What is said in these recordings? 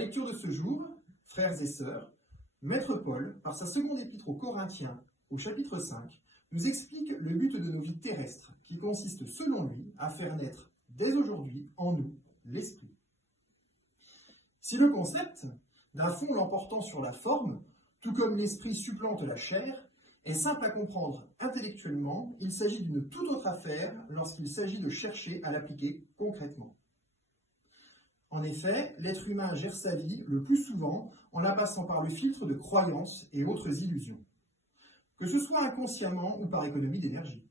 lecture de ce jour, frères et sœurs, Maître Paul, par sa seconde épître aux Corinthiens, au chapitre 5, nous explique le but de nos vies terrestres, qui consiste, selon lui, à faire naître, dès aujourd'hui, en nous, l'esprit. Si le concept, d'un fond l'emportant sur la forme, tout comme l'esprit supplante la chair, est simple à comprendre intellectuellement, il s'agit d'une toute autre affaire lorsqu'il s'agit de chercher à l'appliquer concrètement. En effet, l'être humain gère sa vie le plus souvent en la passant par le filtre de croyances et autres illusions, que ce soit inconsciemment ou par économie d'énergie.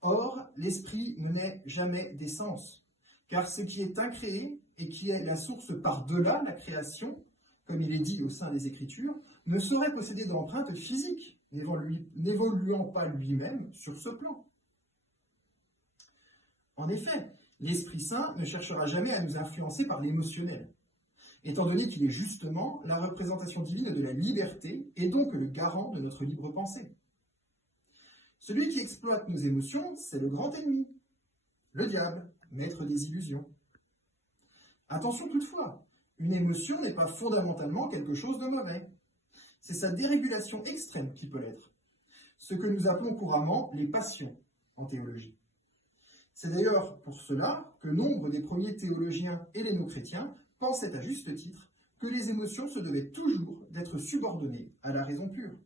Or, l'esprit ne naît jamais des sens, car ce qui est incréé et qui est la source par-delà la création, comme il est dit au sein des Écritures, ne saurait posséder d'empreinte physique, n'évoluant pas lui-même sur ce plan. En effet, l'Esprit Saint ne cherchera jamais à nous influencer par l'émotionnel, étant donné qu'il est justement la représentation divine de la liberté et donc le garant de notre libre pensée. Celui qui exploite nos émotions, c'est le grand ennemi, le diable, maître des illusions. Attention toutefois, une émotion n'est pas fondamentalement quelque chose de mauvais. C'est sa dérégulation extrême qui peut l'être, ce que nous appelons couramment les passions en théologie. C'est d'ailleurs pour cela que nombre des premiers théologiens helléno-chrétiens pensaient à juste titre que les émotions se devaient toujours d'être subordonnées à la raison pure.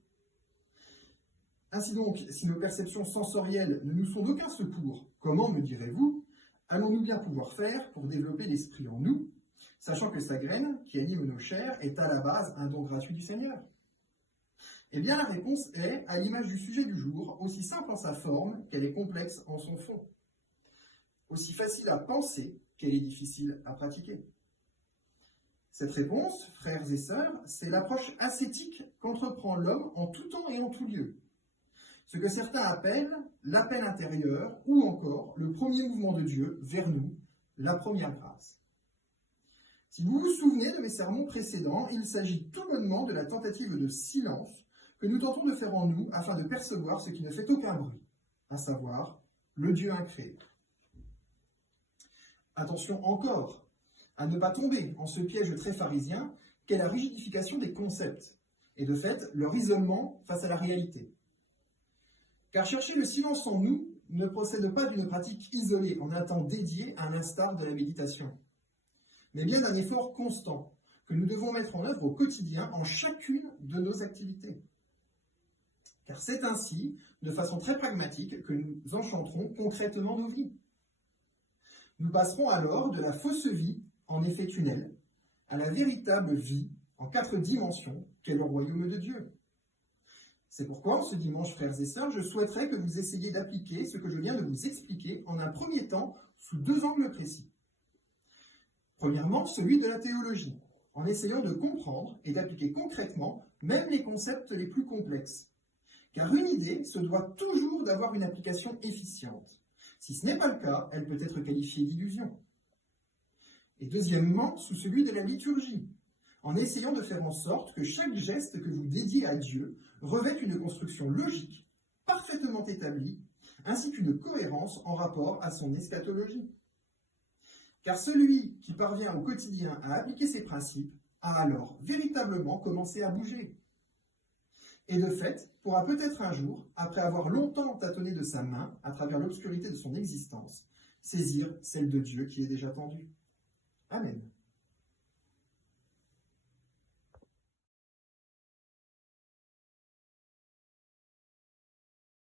Ainsi donc, si nos perceptions sensorielles ne nous sont d'aucun secours, comment, me direz-vous, allons-nous bien pouvoir faire pour développer l'esprit en nous, sachant que sa graine, qui anime nos chairs, est à la base un don gratuit du Seigneur? Eh bien, la réponse est, à l'image du sujet du jour, aussi simple en sa forme qu'elle est complexe en son fond. Aussi facile à penser qu'elle est difficile à pratiquer. Cette réponse, frères et sœurs, c'est l'approche ascétique qu'entreprend l'homme en tout temps et en tout lieu. Ce que certains appellent l'appel intérieur ou encore le premier mouvement de Dieu vers nous, la première grâce. Si vous vous souvenez de mes sermons précédents, il s'agit tout bonnement de la tentative de silence que nous tentons de faire en nous afin de percevoir ce qui ne fait aucun bruit, à savoir le Dieu incréé. Attention encore à ne pas tomber en ce piège très pharisien qu'est la rigidification des concepts, et de fait leur isolement face à la réalité. Car chercher le silence en nous ne procède pas d'une pratique isolée en un temps dédié à l'instar de la méditation, mais bien d'un effort constant que nous devons mettre en œuvre au quotidien en chacune de nos activités. Car c'est ainsi, de façon très pragmatique, que nous enchanterons concrètement nos vies. Nous passerons alors de la fausse vie, en effet tunnel, à la véritable vie en 4 dimensions qu'est le royaume de Dieu. C'est pourquoi, ce dimanche, frères et sœurs, je souhaiterais que vous essayiez d'appliquer ce que je viens de vous expliquer en un premier temps sous 2 angles précis. Premièrement, celui de la théologie, en essayant de comprendre et d'appliquer concrètement même les concepts les plus complexes. Car une idée se doit toujours d'avoir une application efficiente. Si ce n'est pas le cas, elle peut être qualifiée d'illusion. Et deuxièmement, sous celui de la liturgie, en essayant de faire en sorte que chaque geste que vous dédiez à Dieu revête une construction logique, parfaitement établie, ainsi qu'une cohérence en rapport à son eschatologie. Car celui qui parvient au quotidien à appliquer ces principes a alors véritablement commencé à bouger. Et de fait, pourra peut-être un jour, après avoir longtemps tâtonné de sa main, à travers l'obscurité de son existence, saisir celle de Dieu qui est déjà tendue. Amen.